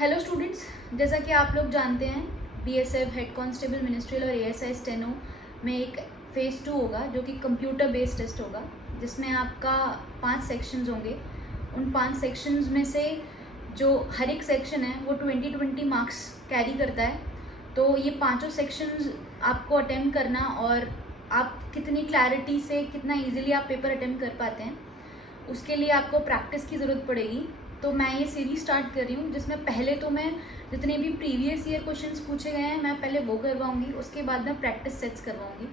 Hello students, जैसा कि आप लोग जानते हैं बीएसएफ हेड कांस्टेबल मिनिस्ट्रियल और एएसआई स्टेनो में एक फ़ेज़ 2 होगा जो कि कंप्यूटर बेस्ड टेस्ट होगा, जिसमें आपका 5 सेक्शंस होंगे। उन 5 सेक्शंस में से जो हर एक सेक्शन है वो 20-20 मार्क्स कैरी करता है। तो ये पाँचों सेक्शंस आपको अटेम्प्ट करना और आप कितनी क्लैरिटी से कितना ईजिली आप पेपर अटेम्प्ट कर पाते हैं, उसके लिए आपको प्रैक्टिस की ज़रूरत पड़ेगी। तो मैं ये सीरीज स्टार्ट कर रही हूँ जिसमें पहले तो मैं जितने भी प्रीवियस ईयर क्वेश्चंस पूछे गए हैं मैं पहले वो करवाऊँगी, उसके बाद मैं प्रैक्टिस सेट्स करवाऊँगी।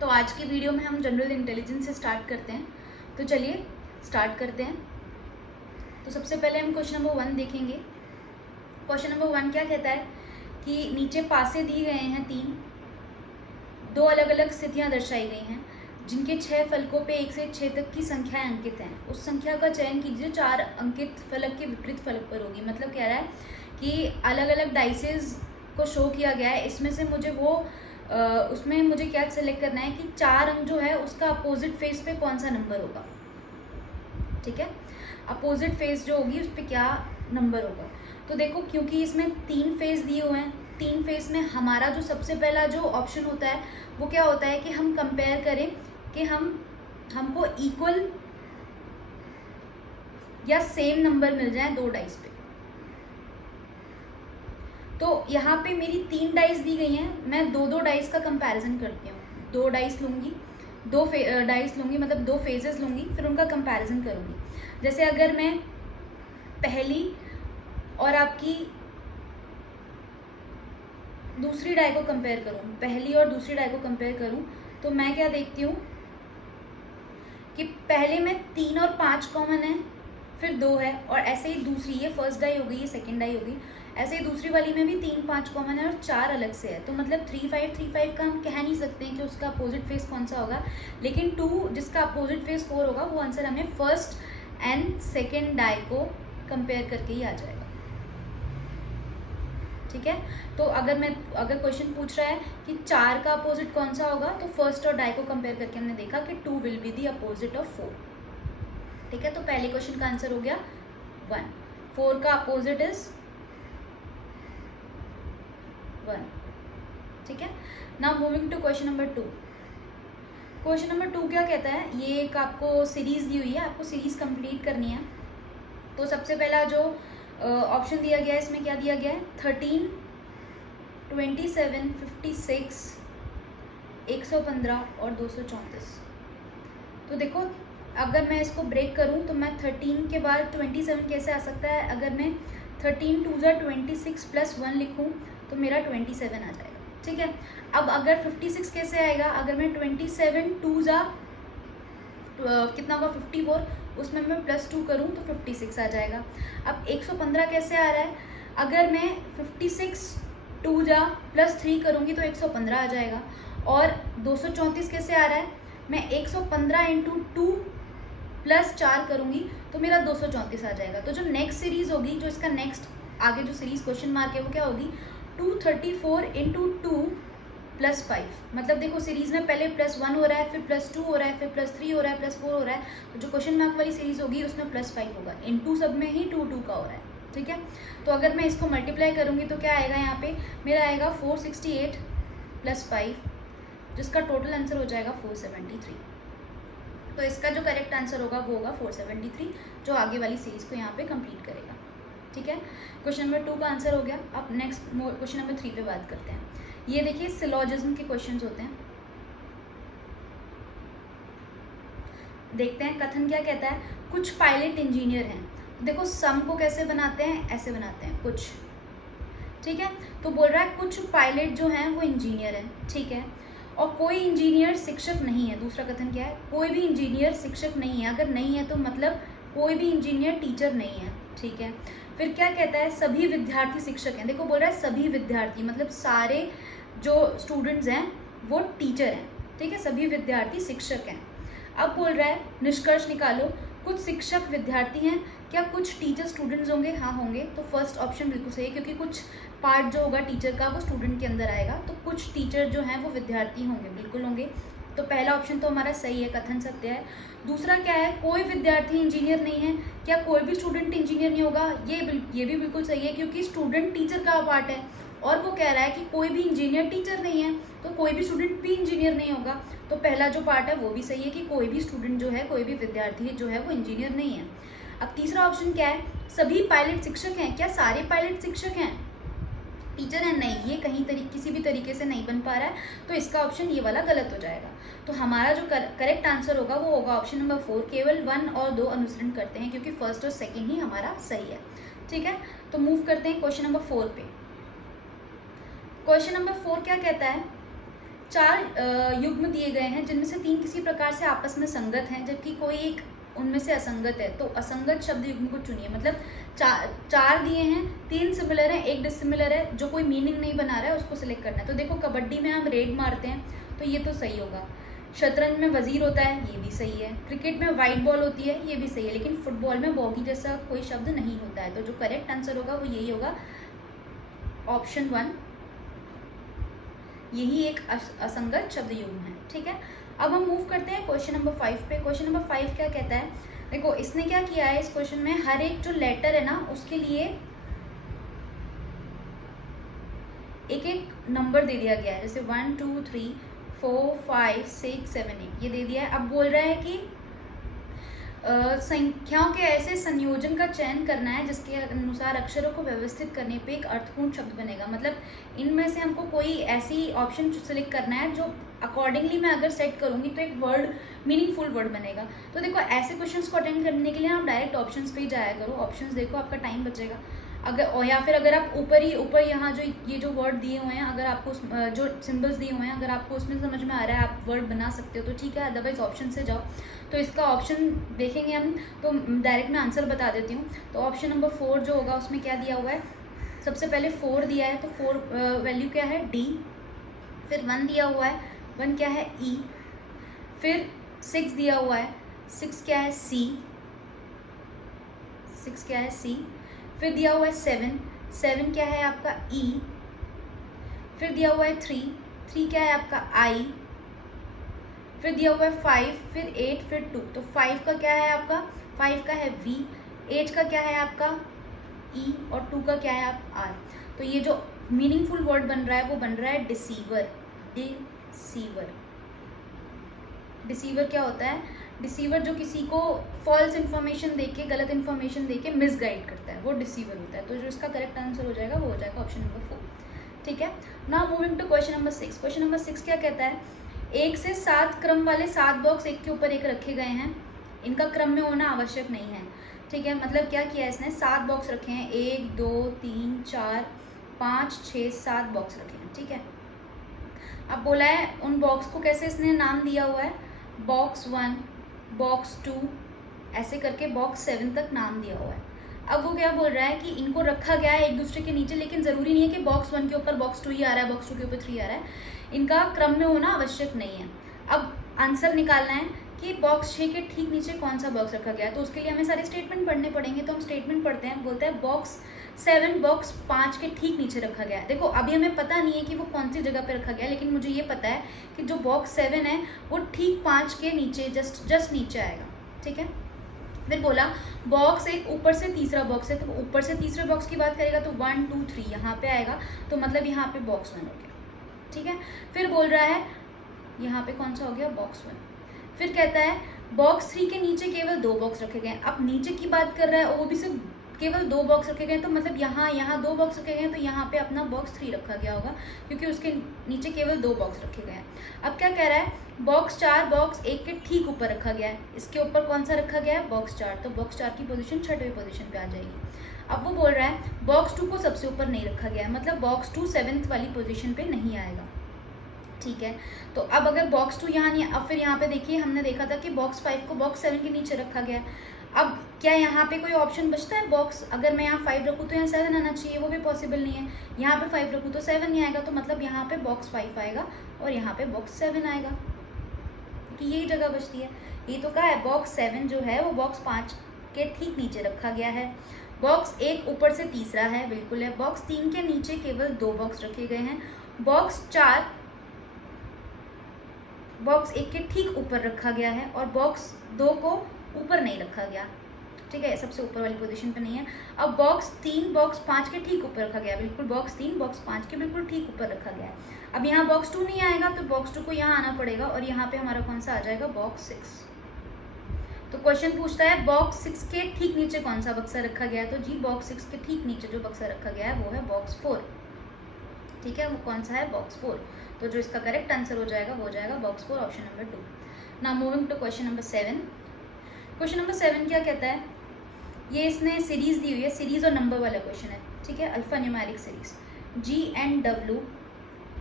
तो आज की वीडियो में हम जनरल इंटेलिजेंस से स्टार्ट करते हैं। तो चलिए स्टार्ट करते हैं। तो सबसे पहले हम क्वेश्चन नंबर 1 देखेंगे। क्वेश्चन नंबर 1 क्या कहता है कि नीचे पासे दिए गए हैं 3, 2 अलग अलग स्थितियाँ दर्शाई गई हैं जिनके 6 फलकों पे 1 से 6 तक की संख्याएं अंकित हैं। उस संख्या का चयन कीजिए 4 अंकित फलक के विपरीत फलक पर होगी। मतलब कह रहा है कि अलग अलग डाइसेस को शो किया गया है, इसमें से मुझे उसमें मुझे क्या सेलेक्ट करना है कि 4 अंक जो है उसका अपोजिट फेस पे कौन सा नंबर होगा। ठीक है, अपोजिट फेस जो होगी उस पर क्या नंबर होगा। तो देखो, क्योंकि इसमें 3 फेस दिए हुए हैं, 3 फेस में हमारा जो सबसे पहला जो ऑप्शन होता है वो क्या होता है कि हम कंपेयर करें कि हमको इक्वल या सेम नंबर मिल जाए 2 डाइस पे। तो यहाँ पे मेरी 3 डाइस दी गई हैं, मैं 2-2 डाइस का कंपैरिजन करती हूँ। 2 डाइस लूँगी, 2 डाइस लूँगी, मतलब 2 फेजेस लूँगी, फिर उनका कंपैरिजन करूँगी। जैसे अगर मैं पहली और आपकी दूसरी डाई को कंपेयर करूँ, पहली और दूसरी डाई को कंपेयर करूँ, तो मैं क्या देखती हूँ कि पहले में 3 और 5 कॉमन है, फिर 2 है, और ऐसे ही दूसरी, ये फर्स्ट डाई हो गई, ये सेकेंड डाई हो गई, ऐसे ही दूसरी वाली में भी 3-5 कॉमन है और 4 अलग से है। तो मतलब 3-5-3-5 का हम कह नहीं सकते हैं कि उसका अपोजिट फेस कौन सा होगा, लेकिन 2 जिसका अपोजिट फेस 4 होगा वो आंसर हमें फर्स्ट एंड सेकेंड डाई को कंपेयर करके ही आ जाएगा। ठीक है, तो अगर क्वेश्चन पूछ रहा है कि 4 का अपोजिट कौन सा होगा, तो फर्स्ट और डाई को कंपेयर करके हमने देखा कि 2 will be the opposite of 4। ठीक है, तो पहले क्वेश्चन का आंसर हो गया 1। 4 का अपोजिट इज 1। ठीक है, now moving to question number 2। Question number 2 क्या कहता है, ये एक आपको सीरीज दी हुई है, आपको सीरीज कंप्लीट करनी है। तो सबसे पहला जो ऑप्शन दिया गया है, इसमें क्या दिया गया है, 13, 27, 56, 115 और 234। तो देखो, अगर मैं इसको ब्रेक करूं तो मैं 13 के बाद 27 कैसे आ सकता है। अगर मैं 13 2 जा 26 प्लस 1 लिखूं तो मेरा 27 आ जाएगा। ठीक है, अब अगर 56 कैसे आएगा, अगर मैं 27 2 जा कितना होगा 54, उसमें मैं +2 करूँ तो 56 आ जाएगा। अब 115 कैसे आ रहा है, अगर मैं 56 2 जा +3 करूँगी तो 115 आ जाएगा। और 234 कैसे आ रहा है, मैं 115 × 2 + 4 करूँगी तो मेरा 234 आ जाएगा। तो जो नेक्स्ट सीरीज़ होगी, जो इसका नेक्स्ट आगे जो सीरीज़ क्वेश्चन मार्क है वो क्या होगी, 234 × 2 + 5। मतलब देखो, सीरीज़ में पहले +1 हो रहा है, फिर +2 हो रहा है, फिर +3 हो रहा है, +4 हो रहा है। तो जो क्वेश्चन मार्क वाली सीरीज़ होगी उसमें +5 होगा। इनटू सब में ही 2 का हो रहा है। ठीक है, तो अगर मैं इसको मल्टीप्लाई करूँगी तो क्या आएगा, यहाँ पे मेरा आएगा 468 + 5, जिसका टोटल आंसर हो जाएगा 473। तो इसका जो करेक्ट आंसर होगा वो होगा 473, जो आगे वाली सीरीज़ को यहाँ पे कंप्लीट करेगा। ठीक है, क्वेश्चन नंबर 2 का आंसर हो गया। अब नेक्स्ट क्वेश्चन नंबर 3 पे बात करते हैं। ये देखिए, सिलॉजिज्म के क्वेश्चंस होते हैं। देखते हैं कथन क्या कहता है। कुछ पायलट इंजीनियर हैं। देखो, सम को कैसे बनाते हैं, ऐसे बनाते हैं कुछ। ठीक है, तो बोल रहा है कुछ पायलट जो हैं वो इंजीनियर हैं। ठीक है, और कोई इंजीनियर शिक्षक नहीं है। दूसरा कथन क्या है, कोई भी इंजीनियर शिक्षक नहीं है। अगर नहीं है तो मतलब कोई भी इंजीनियर टीचर नहीं है। ठीक है, फिर क्या कहता है, सभी विद्यार्थी शिक्षक हैं। देखो, बोल रहा है सभी विद्यार्थी, मतलब सारे जो स्टूडेंट्स हैं वो टीचर हैं। ठीक है, सभी विद्यार्थी शिक्षक हैं। अब बोल रहा है निष्कर्ष निकालो, कुछ शिक्षक विद्यार्थी हैं, क्या कुछ टीचर स्टूडेंट्स होंगे। हाँ, होंगे। तो फर्स्ट ऑप्शन बिल्कुल सही है, क्योंकि कुछ पार्ट जो होगा टीचर का वो स्टूडेंट के अंदर आएगा। तो कुछ टीचर जो हैं वो विद्यार्थी होंगे, बिल्कुल होंगे। तो तो पहला ऑप्शन तो हमारा सही है, कथन सत्य है। दूसरा क्या है, कोई विद्यार्थी इंजीनियर नहीं है, क्या कोई भी स्टूडेंट इंजीनियर नहीं होगा, ये भी बिल्कुल सही है, क्योंकि स्टूडेंट टीचर का पार्ट है और वो कह रहा है कि कोई भी इंजीनियर टीचर नहीं है, तो कोई भी स्टूडेंट भी इंजीनियर नहीं होगा। तो पहला जो पार्ट है वो भी सही है कि कोई भी स्टूडेंट जो है, कोई भी विद्यार्थी जो है वो इंजीनियर नहीं है। अब तीसरा ऑप्शन क्या है, सभी पायलट शिक्षक हैं, क्या सारे पायलट शिक्षक हैं, टीचर है? नहीं, ये किसी भी तरीके से नहीं बन पा रहा है, तो इसका ऑप्शन ये वाला गलत हो जाएगा। तो हमारा जो करेक्ट आंसर होगा वो होगा ऑप्शन नंबर 4, केवल 1 और 2 अनुसरण करते हैं, क्योंकि फर्स्ट और सेकंड ही हमारा सही है। ठीक है, तो मूव करते हैं क्वेश्चन नंबर 4 पे। क्वेश्चन नंबर 4 क्या कहता है, 4 युग्म दिए गए हैं जिनमें से 3 किसी प्रकार से आपस में संगत हैं, जबकि कोई एक उनमें से असंगत है, तो असंगत शब्द युग्म को चुनिए। मतलब 4 दिए हैं, 3 सिमिलर है, 1 डिसिमिलर है, जो कोई मीनिंग नहीं बना रहा है उसको सिलेक्ट करना है। तो देखो, कबड्डी में हम रेड मारते हैं, तो ये तो सही होगा। शतरंज में वजीर होता है, ये भी सही है। क्रिकेट में वाइट बॉल होती है, ये भी सही है। लेकिन फुटबॉल में बॉगी जैसा कोई शब्द नहीं होता है, तो जो करेक्ट आंसर होगा वो यही होगा, ऑप्शन 1, यही एक असंगत शब्द युग्म है। ठीक है, अब हम मूव करते हैं क्वेश्चन नंबर 5 पे। क्वेश्चन नंबर 5 क्या कहता है, देखो इसने क्या किया है, इस क्वेश्चन में हर एक जो लेटर है ना उसके लिए एक एक नंबर दे दिया गया है, जैसे 1 2 3 4 5 6 7 8 ये दे दिया है। अब बोल रहा है कि संख्याओं के ऐसे संयोजन का चयन करना है जिसके अनुसार अक्षरों को व्यवस्थित करने पे एक अर्थपूर्ण शब्द बनेगा। मतलब इनमें से हमको कोई ऐसी ऑप्शन सेलेक्ट करना है जो अकॉर्डिंगली मैं अगर सेट करूंगी तो एक वर्ड मीनिंगफुल वर्ड बनेगा। तो देखो, ऐसे क्वेश्चंस को अटेंड करने के लिए आप डायरेक्ट ऑप्शंस पे ही जाया करो, ऑप्शंस देखो, आपका टाइम बचेगा। अगर या फिर अगर आप ऊपर यहाँ जो ये जो वर्ड दिए हुए हैं, अगर आपको जो सिंबल्स दिए हुए हैं, अगर आपको उसमें समझ में आ रहा है, आप वर्ड बना सकते हो तो ठीक है, अदरवाइज ऑप्शन से जाओ। तो इसका ऑप्शन देखेंगे हम, तो डायरेक्ट मैं आंसर बता देती हूँ। तो ऑप्शन नंबर 4 जो होगा उसमें क्या दिया हुआ है, सबसे पहले 4 दिया है, तो 4 वैल्यू क्या है, D। फिर 1 दिया हुआ है, 1 क्या है, E। फिर 6 दिया हुआ है, 6 क्या है, C। 6 क्या है, C। फिर दिया हुआ है 7, 7 क्या है आपका, E। फिर दिया हुआ है 3, 3 क्या है आपका, I। फिर दिया हुआ है 5, फिर 8, फिर 2। तो 5 का क्या है आपका, 5 का है V, 8 का क्या है आपका E, और 2 का क्या है आप R। तो ये जो मीनिंगफुल वर्ड बन रहा है वो बन रहा है डिसीवर। डिसीवर, डिसीवर क्या होता है, डिसीवर जो किसी को फॉल्स इन्फॉर्मेशन देके, गलत इन्फॉर्मेशन देके मिसगाइड करता है, वो डिसीवर होता है। तो जो इसका करेक्ट आंसर हो जाएगा वो हो जाएगा ऑप्शन नंबर 4। ठीक है, now moving to question number 6। Question number 6 क्या कहता है, 1 से 7 क्रम वाले 7 बॉक्स एक के ऊपर एक रखे गए हैं, इनका क्रम में होना आवश्यक नहीं है। ठीक है, मतलब क्या किया इसने, 7 बॉक्स रखे हैं, 1 2 3 4 5 6 7 बॉक्स रखे हैं। ठीक है, अब बोला है उन बॉक्स को कैसे इसने नाम दिया हुआ है, बॉक्स 1, बॉक्स 2, ऐसे करके बॉक्स 7 तक नाम दिया हुआ है। अब वो क्या बोल रहा है कि इनको रखा गया है एक दूसरे के नीचे, लेकिन ज़रूरी नहीं है कि बॉक्स 1 के ऊपर बॉक्स 2 ही आ रहा है, बॉक्स 2 के ऊपर 3 आ रहा है, इनका क्रम में होना आवश्यक नहीं है। अब आंसर निकालना है कि बॉक्स 6 के ठीक नीचे कौन सा बॉक्स रखा गया है, तो उसके लिए हमें सारे स्टेटमेंट पढ़ने पड़ेंगे। तो हम स्टेटमेंट पढ़ते हैं, बोलते हैं बॉक्स 7 बॉक्स 5 के ठीक नीचे रखा गया है। देखो अभी हमें पता नहीं है कि वो कौन सी जगह पे रखा गया है, लेकिन मुझे ये पता है कि जो बॉक्स 7 है वो ठीक 5 के नीचे जस्ट नीचे आएगा। ठीक है, फिर बोला बॉक्स एक ऊपर से तीसरा बॉक्स है, तो ऊपर से तीसरे बॉक्स की बात करेगा तो 1 2 3 यहाँ पे आएगा, तो मतलब यहाँ पे बॉक्स 1 हो गया। ठीक है, फिर बोल रहा है यहाँ पे कौन सा हो गया, बॉक्स 1। फिर कहता है बॉक्स 3 के नीचे केवल 2 बॉक्स रखे गए। अब नीचे की बात कर रहा है, वो भी सिर्फ केवल 2 बॉक्स रखे गए, तो मतलब यहाँ 2 बॉक्स रखे गए हैं, तो यहाँ पे अपना बॉक्स 3 रखा गया होगा, क्योंकि उसके नीचे केवल 2 बॉक्स रखे गए हैं। अब क्या कह रहा है, बॉक्स 4 बॉक्स 1 के ठीक ऊपर रखा गया है, इसके ऊपर कौन सा रखा गया है, बॉक्स 4, तो बॉक्स 4 की पोजीशन 6वीं पोजीशन पे आ जाएगी। अब वो बोल रहा है बॉक्स 2 को सबसे ऊपर नहीं रखा गया है, मतलब बॉक्स 2 7th वाली पोजीशन पे नहीं आएगा। ठीक है, तो अब अगर बॉक्स 2 यहाँ नहीं, अब फिर यहाँ पे देखिए हमने देखा था कि बॉक्स 5 को बॉक्स 7 के नीचे रखा गया है। अब क्या यहाँ पे कोई ऑप्शन बचता है, बॉक्स अगर मैं यहाँ 5 रखूँ तो यहाँ 7 आना चाहिए, वो भी पॉसिबल नहीं है। यहाँ पे 5 रखूँ तो 7 नहीं आएगा, तो मतलब यहाँ पे बॉक्स 5 आएगा और यहाँ पे बॉक्स 7 आएगा, कि यही जगह बचती है। ये तो कहा है बॉक्स 7 जो है वो बॉक्स 5 के ठीक नीचे रखा गया है। बॉक्स 1 ऊपर से तीसरा है, बिल्कुल है। बॉक्स 3 के नीचे केवल 2 बॉक्स रखे गए हैं। बॉक्स 4 बॉक्स 1 के ठीक ऊपर रखा गया है और बॉक्स 2 को ऊपर नहीं रखा गया, ठीक है, सबसे ऊपर वाली पोजीशन पे नहीं है। अब बॉक्स 3 बॉक्स 5 के ठीक ऊपर रखा गया है, बिल्कुल बॉक्स 3 बॉक्स 5 के बिल्कुल ठीक ऊपर रखा गया है। अब यहाँ बॉक्स 2 नहीं आएगा तो बॉक्स 2 को यहाँ आना पड़ेगा और यहाँ पे हमारा कौन सा आ जाएगा, बॉक्स 6। तो क्वेश्चन पूछता है बॉक्स 6 के ठीक नीचे कौन सा बक्सा रखा गया है, तो जी बॉक्स 6 के ठीक नीचे जो बक्सा रखा गया है वो है बॉक्स 4, ठीक है, वो कौन सा है, बॉक्स 4। तो जो इसका करेक्ट आंसर हो जाएगा वो हो जाएगा box 4, option number 2। Now moving to question number 7। Question number 7 क्या कहता है, ये इसने सीरीज दी हुई है, सीरीज और नंबर वाला क्वेश्चन है, ठीक है, alpha numeric series GNW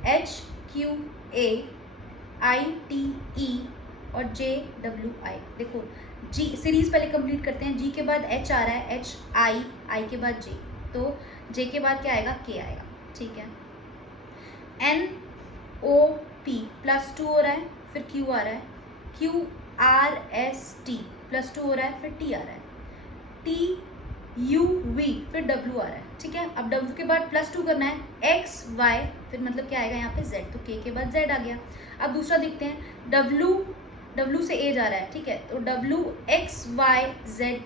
HQA ITE और JWI। देखो जी सीरीज पहले कंप्लीट करते हैं, जी के बाद H आ रहा है, H I के बाद J, तो J के बाद क्या आएगा, K आएगा, ठीक है। NOP +2 हो रहा है, फिर Q आ रहा है, QRST +2 हो रहा है, फिर T आ रहा है, TUV फिर W आ रहा है, ठीक है। अब W के बाद +2 करना है, XY फिर मतलब क्या आएगा यहाँ पे Z, तो K के बाद Z आ गया। अब दूसरा देखते हैं, W से A जा रहा है, ठीक है, तो WXYZ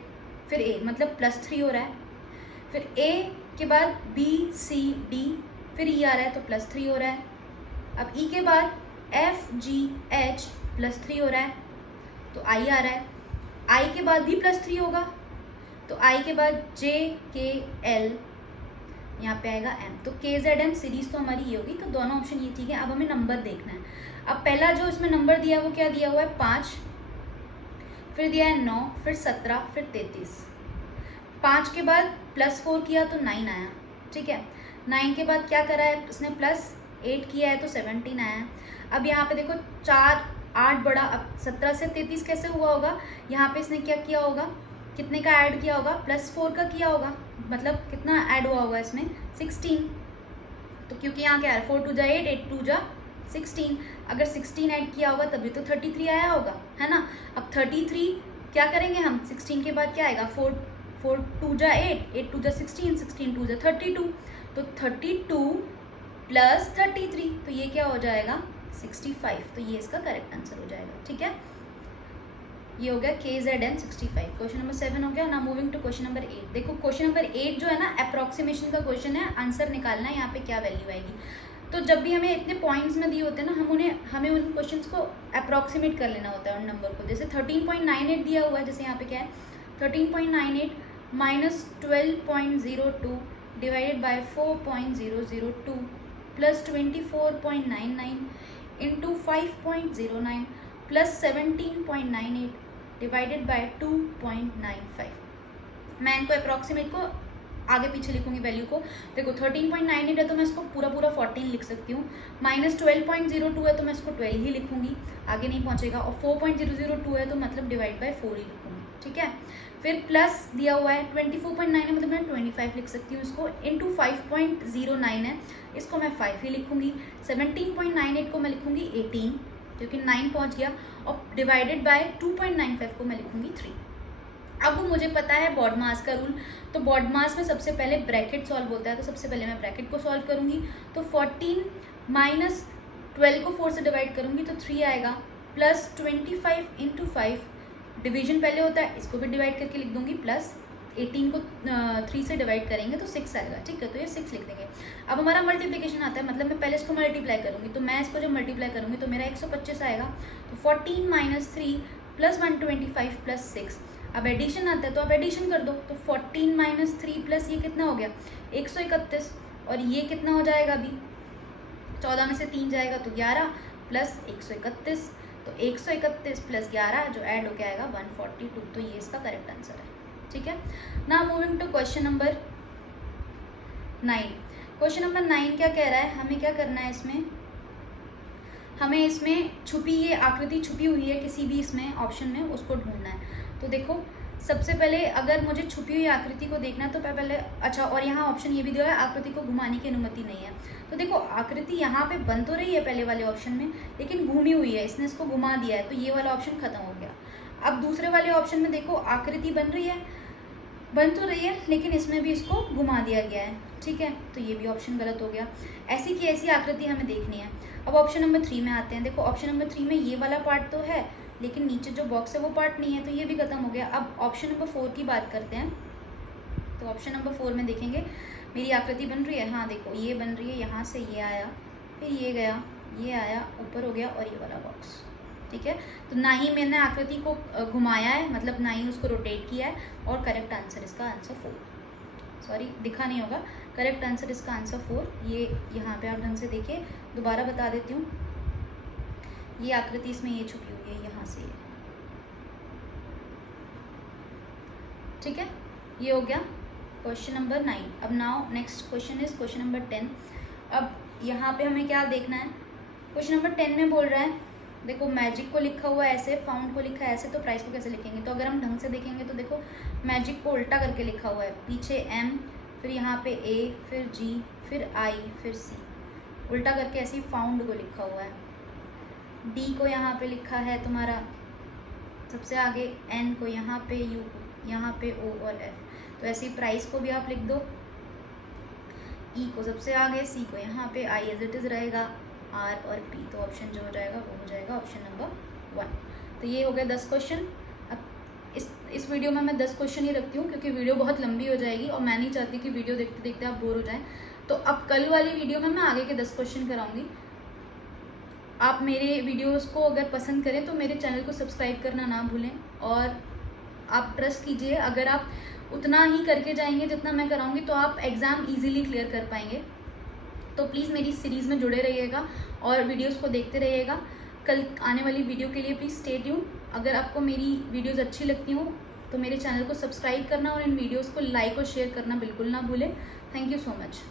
फिर A मतलब +3 हो रहा है, फिर A के बाद BCD फिर E आ रहा है तो +3 हो रहा है। अब E के बाद FGH +3 हो रहा है तो I आ रहा है, I के बाद भी +3 होगा तो I के बाद JKL यहाँ पे आएगा M, तो KZM सीरीज तो हमारी ये होगी, तो दोनों ऑप्शन ये ठीक है। अब हमें नंबर देखना है। अब पहला जो इसमें नंबर दिया है वो क्या दिया हुआ है, 5, फिर दिया है 9, फिर 17, फिर 33। 5 के बाद +4 किया तो 9 आया, ठीक है। 9 के बाद क्या करा है इसने, +8 किया है तो 17 आया। अब यहाँ पे देखो 4 8 बड़ा, अब 17 से 33 कैसे हुआ होगा, यहाँ पे इसने क्या किया होगा, कितने का ऐड किया होगा, +4 का किया होगा, मतलब कितना ऐड हुआ होगा इसमें, 16। तो क्योंकि यहाँ क्या है, 4 2 जा 8, 8 2 जा 16, अगर 16 ऐड किया होगा तभी तो 33 आया होगा, है ना। अब 33 क्या करेंगे हम, 16 के बाद क्या आएगा, 4 2 जा 8, 8 2 जा 16, 16 2 जा 32, तो 32 + 33, तो ये क्या हो जाएगा, 65। तो ये इसका करेक्ट आंसर हो जाएगा, ठीक है। ये हो गया KZN 65। क्वेश्चन नंबर 7 हो गया। ना मूविंग टू क्वेश्चन नंबर 8। देखो क्वेश्चन नंबर 8 जो है ना, अप्रॉक्सीमेशन का क्वेश्चन है, आंसर निकालना है यहाँ पे क्या वैल्यू आएगी। तो जब भी हमें इतने पॉइंट्स में दिए होते हैं ना, हमें उन क्वेश्चंस को अप्रॉक्सीमेट कर लेना होता है उन नंबर को। जैसे 13.98 दिया हुआ है, जैसे यहाँ पे क्या है 13.98 minus 12.02 divided by 4.002 plus 24.99 into 5.09 plus 17.98 divided by 2.95। मैं इनको अप्रॉक्सीमेट को आगे पीछे लिखूंगी वैल्यू को। देखो 13.98 है तो मैं इसको पूरा 14 लिख सकती हूँ, माइनस 12.02 है तो मैं इसको 12 ही लिखूंगी, आगे नहीं पहुँचेगा, और 4.002 है तो मतलब डिवाइड बाय 4 ही लिखूंगी, ठीक है। फिर प्लस दिया हुआ है 24.9 है, मतलब मैं 25 लिख सकती हूँ इसको, इंटू 5.09 है, इसको मैं 5 ही लिखूंगी। 17.98 को मैं लिखूंगी 18 क्योंकि 9 पहुँच गया, और डिवाइडेड बाय 2.95 को मैं लिखूंगी 3। अब मुझे पता है बॉड मास का रूल, तो बॉड मास में सबसे पहले ब्रैकेट सॉल्व होता है, तो सबसे पहले मैं ब्रैकेट को सॉल्व करूंगी। तो 14 माइनस 12 को 4 से डिवाइड करूंगी तो 3 आएगा, प्लस 25 इंटू 5, डिवीजन पहले होता है, इसको भी डिवाइड करके लिख दूंगी, प्लस 18 को 3 से डिवाइड करेंगे तो 6 आएगा, ठीक है, तो ये 6 लिख देंगे। अब हमारा मल्टीप्लिकेशन आता है, मतलब मैं पहले इसको मल्टीप्लाई करूंगी, तो मैं इसको जब मल्टीप्लाई करूंगी तो मेरा 125 आएगा। तो 14 माइनस 3 प्लस 125 प्लस 6। अब एडिशन आता है तो आप एडिशन कर दो, तो 14 माइनस 3 प्लस ये कितना हो गया 131, और ये कितना हो जाएगा अभी 14 में से 3 जाएगा तो 11 प्लस 131, तो 131 प्लस 11 जो ऐड होकर आएगा 142, तो ये इसका करेक्ट आंसर है, ठीक है। Now moving to question number 9। Question number 9 क्या कह रहा है, हमें क्या करना है इसमें, हमें इसमें छुपी ये आकृति छुपी हुई है किसी भी इसमें ऑप्शन में, उसको ढूंढना है। तो देखो सबसे पहले अगर मुझे छुपी हुई आकृति को देखना है तो पहले, अच्छा, और यहाँ ऑप्शन ये भी दिया है आकृति को घुमाने की अनुमति नहीं है। तो देखो आकृति यहाँ पे बन तो रही है पहले वाले ऑप्शन में, लेकिन घूमी हुई है, इसने इसको घुमा दिया है, तो ये वाला ऑप्शन खत्म हो गया। अब दूसरे वाले ऑप्शन में देखो आकृति बन रही है, बन तो रही है लेकिन इसमें भी इसको घुमा दिया गया है, ठीक है, तो ये भी ऑप्शन गलत हो गया। ऐसी की ऐसी आकृति हमें देखनी है। अब ऑप्शन नंबर 3 में आते हैं। देखो ऑप्शन नंबर 3 में ये वाला पार्ट तो है लेकिन नीचे जो बॉक्स है वो पार्ट नहीं है, तो ये भी खत्म हो गया। अब ऑप्शन नंबर 4 की बात करते हैं। तो ऑप्शन नंबर 4 में देखेंगे मेरी आकृति बन रही है, हाँ देखो ये बन रही है, यहाँ से ये आया, फिर ये गया, ये आया, ऊपर हो गया और ये वाला बॉक्स, ठीक है। तो ना ही मैंने आकृति को घुमाया है, मतलब ना ही उसको रोटेट किया है, और करेक्ट आंसर इसका आंसर 4, सॉरी दिखा नहीं होगा, करेक्ट आंसर इसका आंसर 4। ये यहाँ पे आप ढंग से देखिए, दोबारा बता देती हूँ, ये आकृति इसमें ये छुपी हुई है, यहाँ से ये, ठीक है। ये हो गया क्वेश्चन नंबर 9। अब now next question is question number 10। अब यहाँ पे हमें क्या देखना है, क्वेश्चन नंबर 10 में बोल रहा है, देखो मैजिक को लिखा हुआ है ऐसे, फाउंड को लिखा है ऐसे, तो प्राइस को कैसे लिखेंगे। तो अगर हम ढंग से देखेंगे तो देखो मैजिक को उल्टा करके लिखा हुआ है, पीछे M, फिर यहाँ पे A, फिर G, फिर I, फिर C, उल्टा करके ऐसे ही फाउंड को लिखा हुआ है। D को यहाँ पे लिखा है तुम्हारा सबसे आगे, N को यहाँ पे, U को यहाँ पे, O और F, तो ऐसे ही प्राइस को भी आप लिख दो, E को सबसे आगे, C को यहाँ पे, I एज इट इज़ रहेगा, R और P, तो ऑप्शन जो हो जाएगा वो हो जाएगा ऑप्शन नंबर 1। तो ये हो गया 10 क्वेश्चन। अब इस वीडियो में मैं 10 क्वेश्चन ही रखती हूँ क्योंकि वीडियो बहुत लंबी हो जाएगी और मैं नहीं चाहती कि वीडियो देखते देखते आप बोर हो जाएं। तो अब कल वाली वीडियो में मैं आगे के 10 क्वेश्चन कराऊंगी। आप मेरे वीडियोज़ को अगर पसंद करें तो मेरे चैनल को सब्सक्राइब करना ना भूलें, और आप ट्रस्ट कीजिए, अगर आप उतना ही करके जाएंगे जितना मैं कराऊंगी तो आप एग्ज़ाम इजीली क्लियर कर पाएंगे। तो प्लीज़ मेरी सीरीज़ में जुड़े रहिएगा और वीडियोस को देखते रहिएगा। कल आने वाली वीडियो के लिए प्लीज़ स्टे ट्यून। अगर आपको मेरी वीडियोस अच्छी लगती हों तो मेरे चैनल को सब्सक्राइब करना और इन वीडियोस को लाइक और शेयर करना बिल्कुल ना भूलें। Thank you so much.